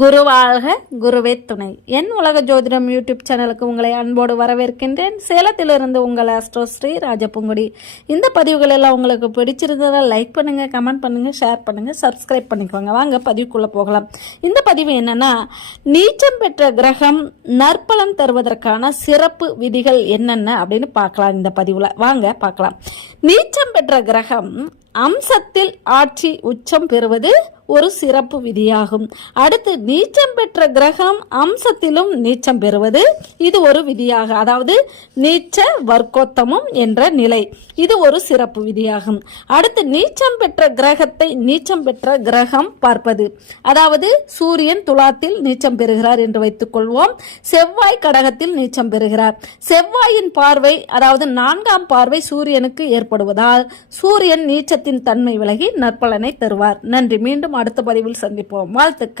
குரு வாழ்க, குருவே துணை. என் உலக ஜோதிடம் யூடியூப் சேனலுக்கு உங்களை அன்போடு வரவேற்கின்றேன். சேலத்திலிருந்து உங்கள் ஆஸ்ட்ரோ ஸ்ரீ ராஜபூங்குடி. இந்த பதிவுகள் எல்லாம் உங்களுக்கு பிடிச்சிருந்ததால் லைக் பண்ணுங்க, கமெண்ட் பண்ணுங்க, ஷேர் பண்ணுங்க, சப்ஸ்கிரைப் பண்ணிக்கோங்க. வாங்க பதிவுக்குள்ள போகலாம். இந்த பதிவு என்னன்னா, நீச்சம் பெற்ற கிரகம் நற்பலன் தருவதற்கான சிறப்பு விதிகள் என்னென்ன அப்படின்னு பார்க்கலாம். இந்த பதிவுல வாங்க பார்க்கலாம். நீச்சம் பெற்ற கிரகம் அம்சத்தில் ஆட்சி உச்சம் பெறுவது ஒரு சிறப்பு விதியாகும். அடுத்து நீச்சம் பெற்ற கிரகம் அம்சத்திலும் நீச்சம் பெறுவது இது ஒரு விதியாக, அதாவது நீச்ச வர்க்கோத்தமம் என்ற நிலை, இது ஒரு சிறப்பு விதியாகும். அடுத்து நீச்சம் பெற்ற கிரகத்தை நீச்சம் பெற்ற கிரகம் பார்ப்பது, அதாவது சூரியன் துலாத்தில் நீச்சம் பெறுகிறார் என்று வைத்துக் கொள்வோம். செவ்வாய் கடகத்தில் நீச்சம் பெறுகிறார். செவ்வாயின் பார்வை, அதாவது 4ஆம் பார்வை சூரியனுக்கு ஏற்படுவதால் சூரியன் நீச்சத்தின் தன்மை விலகி நற்பலனை தருவார். நன்றி. மீண்டும் அடுத்த பதிவில் சந்திப்போம். வாழ்த்துக்கள்.